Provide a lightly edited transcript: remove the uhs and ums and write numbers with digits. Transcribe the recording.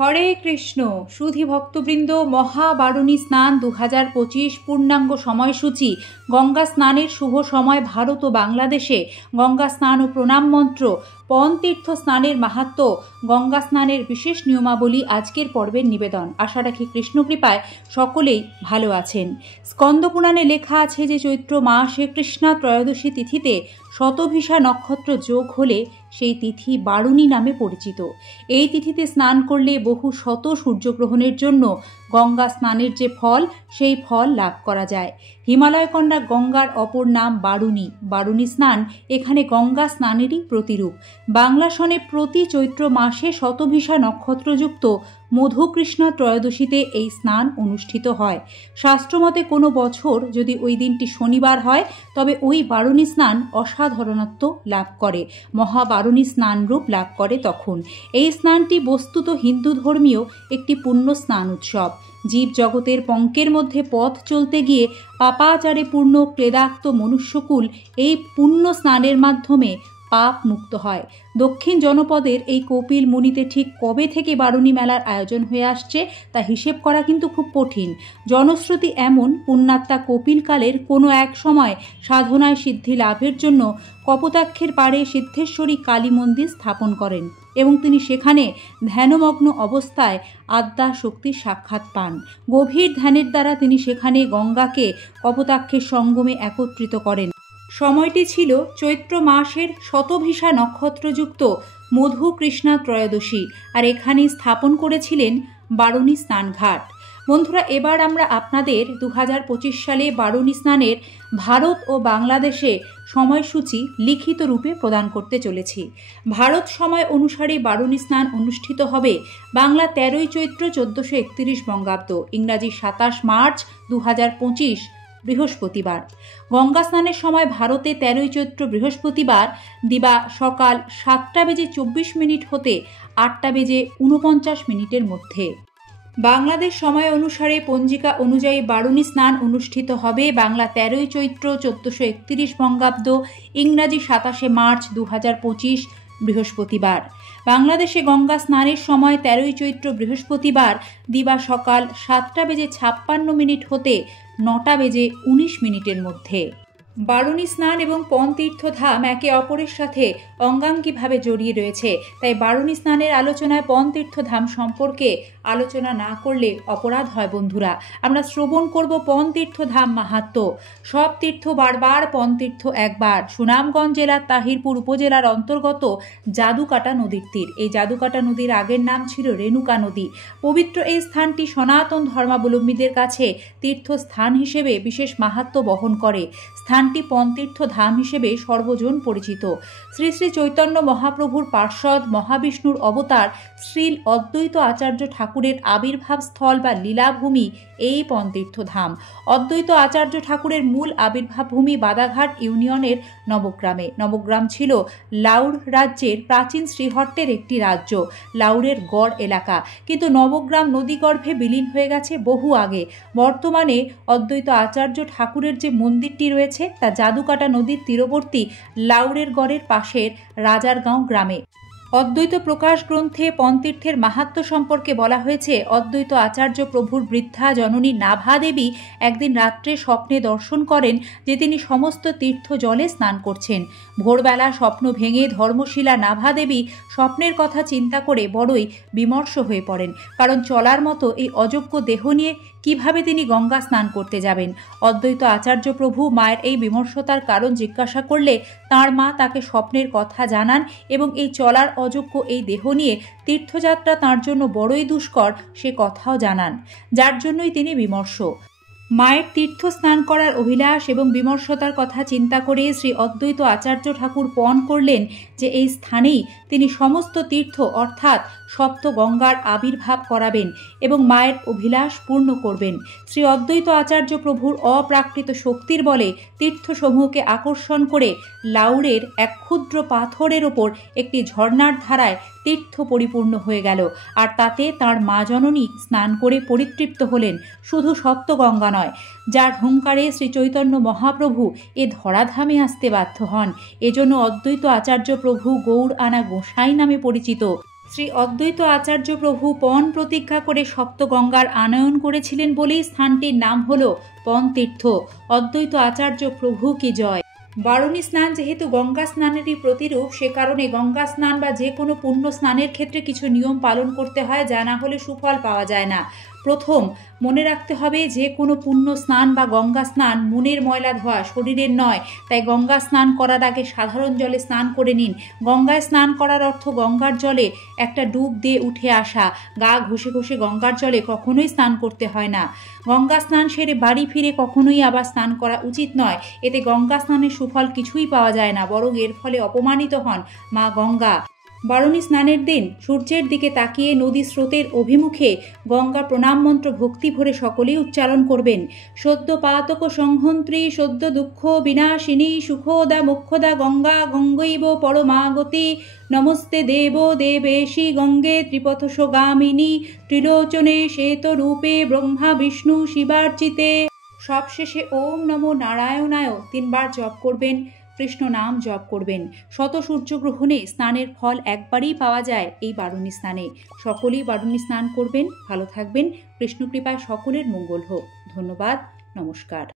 হরে কৃষ্ণ সুধী ভক্তবৃন্দ, মহাবারুণী স্নান 2025 পূর্ণাঙ্গ সময়সূচি। গঙ্গা স্নানের শুভ সময় ভারত ও বাংলাদেশে গঙ্গা স্নান ও প্রণাম মন্ত্র, পন তীর্থ স্নানের মাহাত্ম্য, গঙ্গা স্নানের বিশেষ নিয়মাবলী আজকের পর্বের নিবেদন। আশা রাখি কৃষ্ণকৃপায় সকলেই ভালো আছেন। স্কন্দপুরাণে লেখা আছে যে চৈত্র মাসে কৃষ্ণা ত্রয়োদশী তিথিতে শতভিষা নক্ষত্র যোগ হলে সেই তিথি বারুণী নামে পরিচিত। এই তিথিতে স্নান করলে বহু শত সূর্যগ্রহণের জন্য গঙ্গা স্নানের যে ফল, সেই ফল লাভ করা যায়। হিমালয় কন্যা গঙ্গার অপর নাম বারুণী। বারুণী স্নান এখানে গঙ্গা স্নানেরই প্রতিরূপ। বাংলা সনে প্রতি চৈত্র মাসে শতভিষা নক্ষত্রযুক্ত মধুকৃষ্ণা ত্রয়োদশীতে এই স্নান অনুষ্ঠিত হয়। শাস্ত্রমতে কোনো বছর যদি ওই দিনটি শনিবার হয় তবে ওই বারুণী স্নান অসাধারণত্ব লাভ করে, মহাবারুণী স্নান রূপ লাভ করে। তখন এই স্নানটি বস্তুত হিন্দু ধর্মীয় একটি পুণ্য স্নান উৎসব। জীব জগতের পঙ্কের মধ্যে পথ চলতে গিয়ে পাপাচারে পূর্ণ ক্লেদাক্ত মনুষ্যকুল এই পুণ্য স্নানের মাধ্যমে পাপ মুক্ত হয়। দক্ষিণ জনপদের এই কপিল মুনিতে ঠিক কবে থেকে বারুণী মেলার আয়োজন হয়ে আসছে তা হিসেব করা কিন্তু খুব কঠিন। জনশ্রুতি এমন, পুণ্যাত্মা কপিলকালের কোনো এক সময় সাধনায় সিদ্ধি লাভের জন্য কপোতাক্ষের পাড়ে সিদ্ধেশ্বরী কালী মন্দির স্থাপন করেন এবং তিনি সেখানে ধ্যানমগ্ন অবস্থায় আদ্যা শক্তির সাক্ষাৎ পান। গভীর ধ্যানের দ্বারা তিনি সেখানে গঙ্গাকে কপোতাক্ষের সঙ্গমে একত্রিত করেন। সময়টি ছিল চৈত্র মাসের শতভিষা নক্ষত্রযুক্ত মধুকৃষ্ণা ত্রয়োদশী, আর এখানে স্থাপন করেছিলেন বারুণী স্নানঘাট। বন্ধুরা, এবার আমরা আপনাদের 2025 সালে বারুণী স্নানের ভারত ও বাংলাদেশে সময়সূচি লিখিত রূপে প্রদান করতে চলেছি। ভারত সময় অনুসারে বারুণী স্নান অনুষ্ঠিত হবে বাংলা 13ই চৈত্র 1431 বঙ্গাব্দ, ইংরাজি 27 মার্চ 2025 বৃহস্পতিবার। গঙ্গা স্নানের সময় ভারতে 13ই চৈত্র বৃহস্পতিবার দিবা সকাল 7:24 হতে 8:49 মধ্যে। বাংলাদেশ সময় অনুসারে পঞ্জিকা অনুযায়ী বারুণী স্নান অনুষ্ঠিত হবে বাংলা 13ই চৈত্র 1431 বঙ্গাব্দ, ইংরাজি 27 মার্চ 2025 বৃহস্পতিবার। বাংলাদেশে গঙ্গা স্নানের সময় 13ই চৈত্র বৃহস্পতিবার দিবা সকাল 7:56 হতে 9:19 মধ্যে। বারুণী স্নান এবং পন তীর্থধাম একে অপরের সাথে অঙ্গাঙ্গিভাবে জড়িয়ে রয়েছে, তাই বারুণী স্নানের আলোচনায় পন তীর্থধাম সম্পর্কে আলোচনা না করলে অপরাধ হয়। বন্ধুরা, আমরা শ্রবণ করব পন তীর্থধাম মাহাত্ম্য। সব তীর্থ বারবার, পন তীর্থ একবার। সুনামগঞ্জ জেলার তাহিরপুর উপজেলার অন্তর্গত জাদুকাটা নদীর তীর। এই জাদুকাটা নদীর আগের নাম ছিল রেণুকা নদী। পবিত্র এই স্থানটি সনাতন ধর্মাবলম্বীদের কাছে তীর্থস্থান হিসেবে বিশেষ মাহাত্ম্য বহন করে। স্থানটি পনতীর্থ ধাম হিসেবে সর্বজন পরিচিত। শ্রী শ্রী চৈতন্য মহাপ্রভুর পার্ষদ মহাবিষ্ণুর অবতার শ্রীল অদ্বৈত আচার্য ঠাকুরের আবির্ভাব স্থল বা লীলাভূমি এই পনতীর্থ ধাম। অদ্বৈত আচার্য ঠাকুরের মূল আবির্ভাব ভূমি বাদাঘাট ইউনিয়নের নবগ্রামে। নবগ্রাম ছিল লাউড় রাজ্যের প্রাচীন শ্রীহট্টের একটি রাজ্য, লাউড়ের গড় এলাকা, কিন্তু নবগ্রাম নদীগর্ভে বিলীন হয়ে গেছে বহু আগে। বর্তমানে অদ্বৈত আচার্য ঠাকুরের যে মন্দিরটি রয়েছে তা জাদুকাটা নদীর তীরবর্তী লাউড়ের গড়ের পাশের রাজারগাঁও গ্রামে। অদ্বৈত প্রকাশ গ্রন্থে পনতীর্থের মাহাত্ম্য সম্পর্কে বলা হয়েছে, অদ্বৈত আচার্য প্রভুর বৃদ্ধা জননী নাভা দেবী একদিন রাত্রে স্বপ্নে দর্শন করেন যে তিনি সমস্ত তীর্থ জলে স্নান করছেন। ভোরবেলা স্বপ্ন ভেঙে ধর্মশীলা নাভা দেবী স্বপ্নের কথা চিন্তা করে বড়ই বিমর্ষ হয়ে পড়েন, কারণ চলার মতো এই অযোগ্য দেহ নিয়ে কিভাবে তিনি গঙ্গা স্নান করতে যাবেন। অদ্বৈত আচার্য প্রভু মায়ের এই বিমর্ষতার কারণ জিজ্ঞাসা করলে তাঁর মা তাকে স্বপ্নের কথা জানান এবং এই চলার অযোগ্য এই দেহ নিয়ে তীর্থযাত্রা তাঁর জন্য বড়ই দুষ্কর সে কথাও জানান, যার জন্যই তিনি বিমর্ষ। মায়ের তীর্থ স্নান করার অভিলাষ এবং বিমর্ষতার কথা চিন্তা করে শ্রী অদ্বৈত আচার্য ঠাকুর পণ করলেন যে এই স্থানেই তিনি সমস্ত তীর্থ অর্থাৎ সপ্ত গঙ্গার আবির্ভাব করাবেন এবং মায়ের অভিলাষ পূর্ণ করবেন। শ্রী অদ্বৈত আচার্য প্রভুর অপ্রাকৃত শক্তির বলে তীর্থসমূহকে আকর্ষণ করে লাউড়ের এক ক্ষুদ্র পাথরের ওপর একটি ঝর্ণার ধারায় তীর্থ পরিপূর্ণ হয়ে গেল, আর তাতে তাঁর মা জননী স্নান করে পরিতৃপ্ত হলেন। শুধু সপ্তগঙ্গা নয়, যার হুঙ্কারে শ্রী চৈতন্য মহাপ্রভু এ ধরাধামে আসতে বাধ্য হন। এজন্য অদ্বৈত আচার্য প্রভু গৌর আনা গোসাই নামে পরিচিত। শ্রী অদ্বৈত আচার্য প্রভু পণ প্রতিজ্ঞা করে সপ্তগঙ্গার আনয়ন করেছিলেন বলেই স্থানটির নাম হল পণ তীর্থ। অদ্বৈত আচার্য প্রভু কি জয়। বারুণী স্নান যেহেতু গঙ্গা স্নানেরই প্রতিরূপ, সে কারণে গঙ্গা স্নান বা যে কোনো পুণ্য স্নানের ক্ষেত্রে কিছু নিয়ম পালন করতে হয়, যা না হলে সুফল পাওয়া যায় না। প্রথম মনে রাখতে হবে, যে কোনো পুণ্য স্নান বা গঙ্গা স্নান মনের ময়লা ধোয়া, শরীরের নয়। তাই গঙ্গা স্নান করার আগে সাধারণ জলে স্নান করে নিন। গঙ্গায় স্নান করার অর্থ গঙ্গার জলে একটা ডুব দিয়ে উঠে আসা। গা ঘষে ঘষে গঙ্গার জলে কখনোই স্নান করতে হয় না। গঙ্গা স্নান সেরে বাড়ি ফিরে কখনোই আবার স্নান করা উচিত নয়। এতে গঙ্গা স্নানের সুফল কিছুই পাওয়া যায় না, বরং এর ফলে অপমানিত হন মা গঙ্গা। বারুণী স্নানের দিন সূর্যের দিকে তাকিয়ে নদী স্রোতের অভিমুখে গঙ্গা প্রণাম মন্ত্র ভক্তি ভরে সকলেই উচ্চারণ করবেন। সদ্য পাতক সংহন্ত্রী সদ্য দুঃখ বিনাশিনী সুখদা মোক্ষদা গঙ্গা গঙ্গৈব পরমাগতি নমস্তে দেব দেবেশী গঙ্গে ত্রিপথসগামিনী ত্রিলোচনে শ্বেতরূপে ব্রহ্মা বিষ্ণু শিবার্চিতে। সবশেষে ওম নমো নারায়ণায় 3 বার জপ করবেন, কৃষ্ণ নাম জপ করবেন। শত সূর্যগ্রহণে স্নানের ফল একবারই পাওয়া যায় এই বারুণী স্নানে। সকলেই বারুণী স্নান করবেন, ভালো থাকবেন। কৃষ্ণ কৃপায় সকলের মঙ্গল হোক। ধন্যবাদ, নমস্কার।